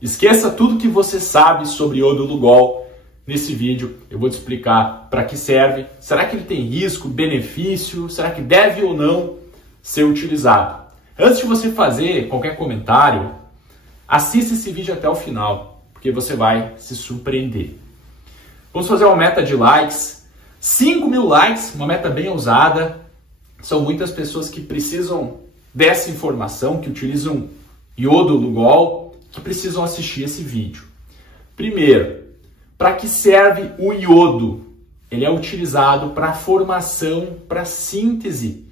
Esqueça tudo que você sabe sobre iodo Lugol. Nesse vídeo eu vou te explicar para que serve, será que ele tem risco, benefício, será que deve ou não ser utilizado. Antes de você fazer qualquer comentário, assista esse vídeo até o final, porque você vai se surpreender. Vamos fazer uma meta de likes, 5.000 likes, uma meta bem ousada. São muitas pessoas que precisam dessa informação, que utilizam iodo Lugol, que precisam assistir esse vídeo. Primeiro, para que serve o iodo? Ele é utilizado para a formação, para a síntese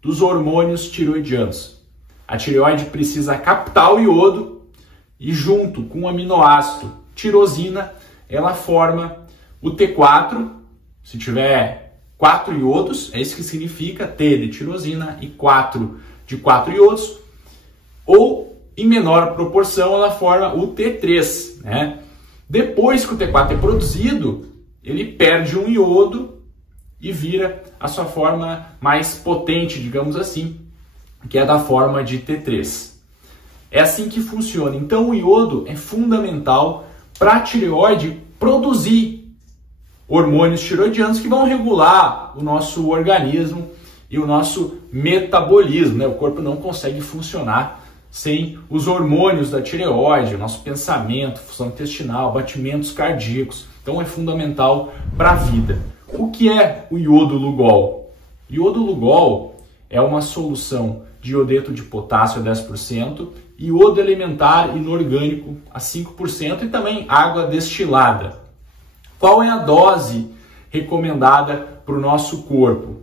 dos hormônios tiroidianos. A tireoide precisa captar o iodo e junto com o aminoácido tirosina, ela forma o T4. Se tiver 4 iodos, é isso que significa T de tirosina e 4 de 4 iodos, ou em menor proporção ela forma o T3, né? Depois que o T4 é produzido, ele perde um iodo e vira a sua forma mais potente, digamos assim, que é da forma de T3. É assim que funciona. Então o iodo é fundamental para a tireoide produzir hormônios tiroidianos que vão regular o nosso organismo e o nosso metabolismo, né? O corpo não consegue funcionar sem os hormônios da tireoide, o nosso pensamento, função intestinal, batimentos cardíacos. Então é fundamental para a vida. O que é o iodo Lugol? Iodo Lugol é uma solução de iodeto de potássio a 10%, iodo elementar inorgânico a 5% e também água destilada. Qual é a dose recomendada para o nosso corpo?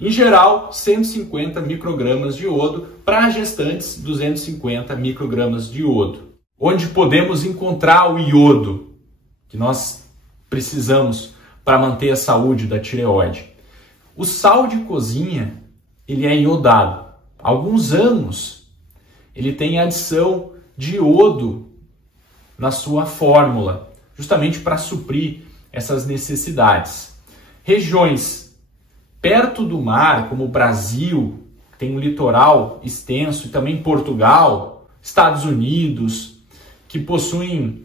Em geral, 150 microgramas de iodo, para gestantes, 250 microgramas de iodo. Onde podemos encontrar o iodo que nós precisamos para manter a saúde da tireoide? O sal de cozinha, ele é iodado. Há alguns anos, ele tem adição de iodo na sua fórmula, justamente para suprir essas necessidades. Regiões perto do mar, como o Brasil, tem um litoral extenso, e também Portugal, Estados Unidos, que possuem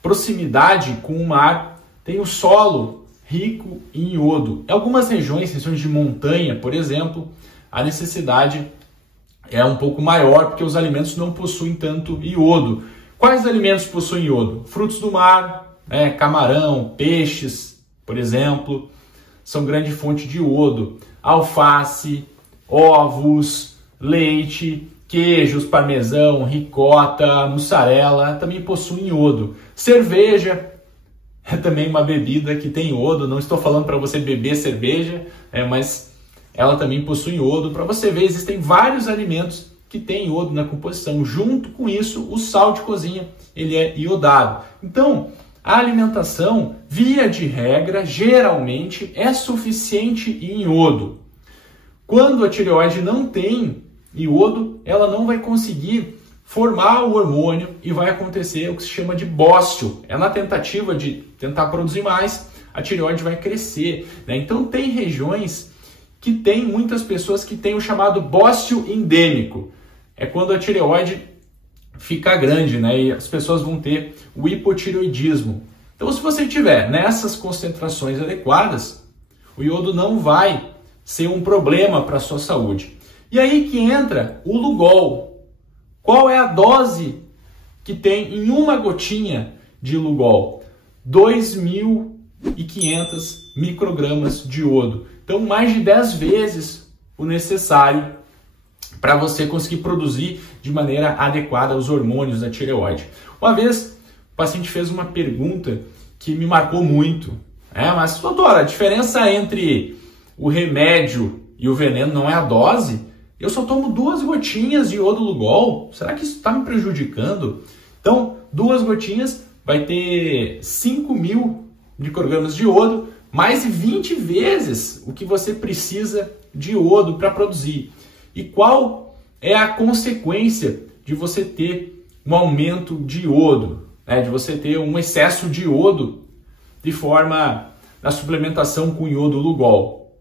proximidade com o mar, tem o solo rico em iodo. Em algumas regiões de montanha, por exemplo, a necessidade é um pouco maior, porque os alimentos não possuem tanto iodo. Quais alimentos possuem iodo? Frutos do mar, camarão, peixes, por exemplo, são grande fonte de iodo. Alface, ovos, leite, queijos, parmesão, ricota, mussarela também possuem iodo. Cerveja é também uma bebida que tem iodo. Não estou falando para você beber cerveja, mas ela também possui iodo. Para você ver, existem vários alimentos que têm iodo na composição. Junto com isso, o sal de cozinha, ele é iodado. Então, a alimentação, via de regra, geralmente é suficiente em iodo. Quando a tireoide não tem iodo, ela não vai conseguir formar o hormônio e vai acontecer o que se chama de bócio. É na tentativa de tentar produzir mais, a tireoide vai crescer, né? Então tem regiões que tem muitas pessoas que têm o chamado bócio endêmico. É quando a tireoide fica grande, né? E as pessoas vão ter o hipotireoidismo. Então, se você tiver nessas concentrações adequadas, o iodo não vai ser um problema para a sua saúde. E aí que entra o Lugol. Qual é a dose que tem em uma gotinha de Lugol? 2.500 microgramas de iodo. Então, mais de 10 vezes o necessário para você conseguir produzir de maneira adequada os hormônios da tireoide. Uma vez, o paciente fez uma pergunta que me marcou muito. Mas, doutora, a diferença entre o remédio e o veneno não é a dose? Eu só tomo 2 gotinhas de iodo Lugol. Será que isso está me prejudicando? Então, 2 gotinhas vai ter 5.000 microgramas de iodo, mais de 20 vezes o que você precisa de iodo para produzir. E qual é a consequência de você ter um aumento de iodo, de você ter um excesso de iodo de forma da suplementação com iodo Lugol?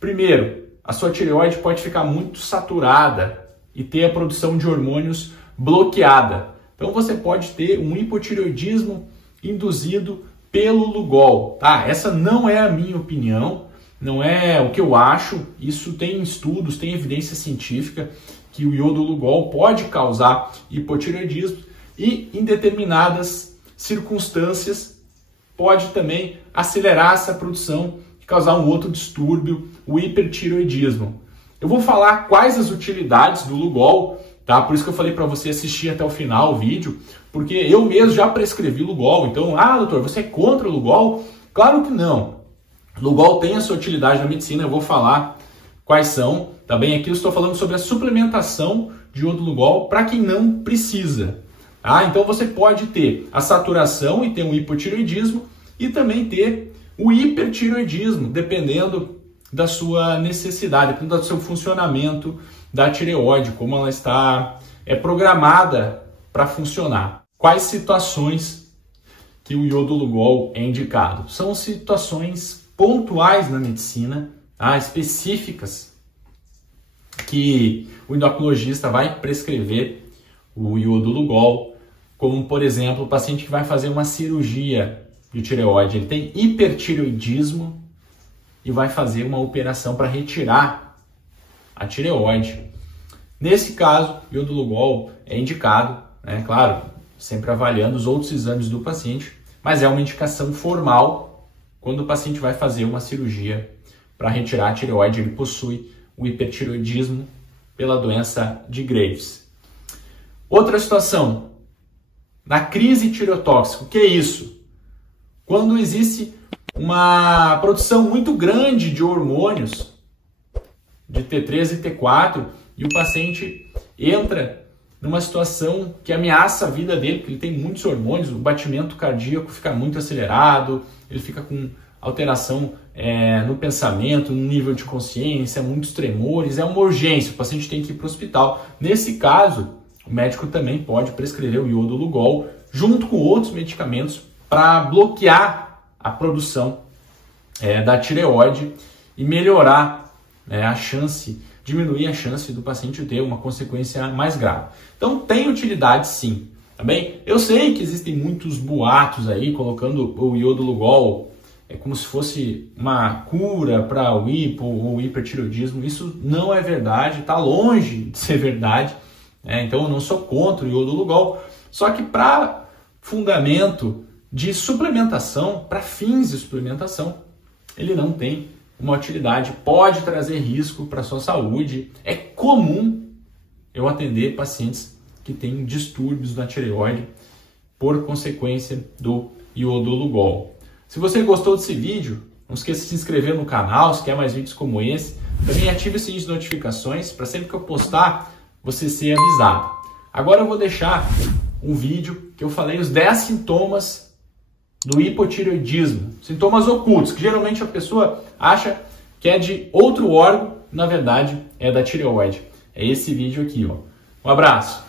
Primeiro, a sua tireoide pode ficar muito saturada e ter a produção de hormônios bloqueada. Então você pode ter um hipotireoidismo induzido pelo Lugol, tá? Essa não é a minha opinião, não é o que eu acho, isso tem estudos, tem evidência científica que o iodo Lugol pode causar hipotireoidismo e em determinadas circunstâncias pode também acelerar essa produção e causar um outro distúrbio, o hipertireoidismo. Eu vou falar quais as utilidades do Lugol, tá? Por isso que eu falei para você assistir até o final o vídeo, porque eu mesmo já prescrevi Lugol. Então, doutor, você é contra o Lugol? Claro que não. Lugol tem a sua utilidade na medicina, eu vou falar quais são. Tá bem? Aqui eu estou falando sobre a suplementação de iodo Lugol para quem não precisa. Tá? Então você pode ter a saturação e ter um hipotireoidismo e também ter o hipertireoidismo, dependendo da sua necessidade, dependendo do seu funcionamento da tireoide, como ela está programada para funcionar. Quais situações que o iodo Lugol é indicado? São situações pontuais na medicina, tá? Específicas, que o endocrinologista vai prescrever o iodo Lugol, como por exemplo o paciente que vai fazer uma cirurgia de tireoide, ele tem hipertireoidismo e vai fazer uma operação para retirar a tireoide. Nesse caso, o iodo Lugol é indicado, né? Claro, sempre avaliando os outros exames do paciente, mas é uma indicação formal quando o paciente vai fazer uma cirurgia para retirar a tireoide, ele possui o hipertireoidismo pela doença de Graves. Outra situação, na crise tireotóxica, o que é isso? Quando existe uma produção muito grande de hormônios, de T3 e T4, e o paciente entra numa situação que ameaça a vida dele, porque ele tem muitos hormônios, o batimento cardíaco fica muito acelerado, ele fica com alteração no pensamento, no nível de consciência, muitos tremores, é uma urgência, o paciente tem que ir para o hospital. Nesse caso, o médico também pode prescrever o iodo Lugol junto com outros medicamentos para bloquear a produção da tireoide e melhorar a chance, diminuir a chance do paciente ter uma consequência mais grave. Então tem utilidade sim, tá bem? Eu sei que existem muitos boatos aí colocando o iodo Lugol como se fosse uma cura para o hipo ou hipertireoidismo. Isso não é verdade, está longe de ser verdade. Então eu não sou contra o iodo Lugol, só que para fundamento de suplementação, para fins de suplementação, ele não tem uma utilidade, pode trazer risco para a sua saúde. É comum eu atender pacientes que têm distúrbios na tireoide por consequência do iodo Lugol. Se você gostou desse vídeo, não esqueça de se inscrever no canal, se quer mais vídeos como esse. Também ative o sininho de notificações para sempre que eu postar, você ser avisado. Agora eu vou deixar um vídeo que eu falei os 10 sintomas do hipotireoidismo. Sintomas ocultos, que geralmente a pessoa acha que é de outro órgão, na verdade é da tireoide. É esse vídeo aqui, ó. Um abraço!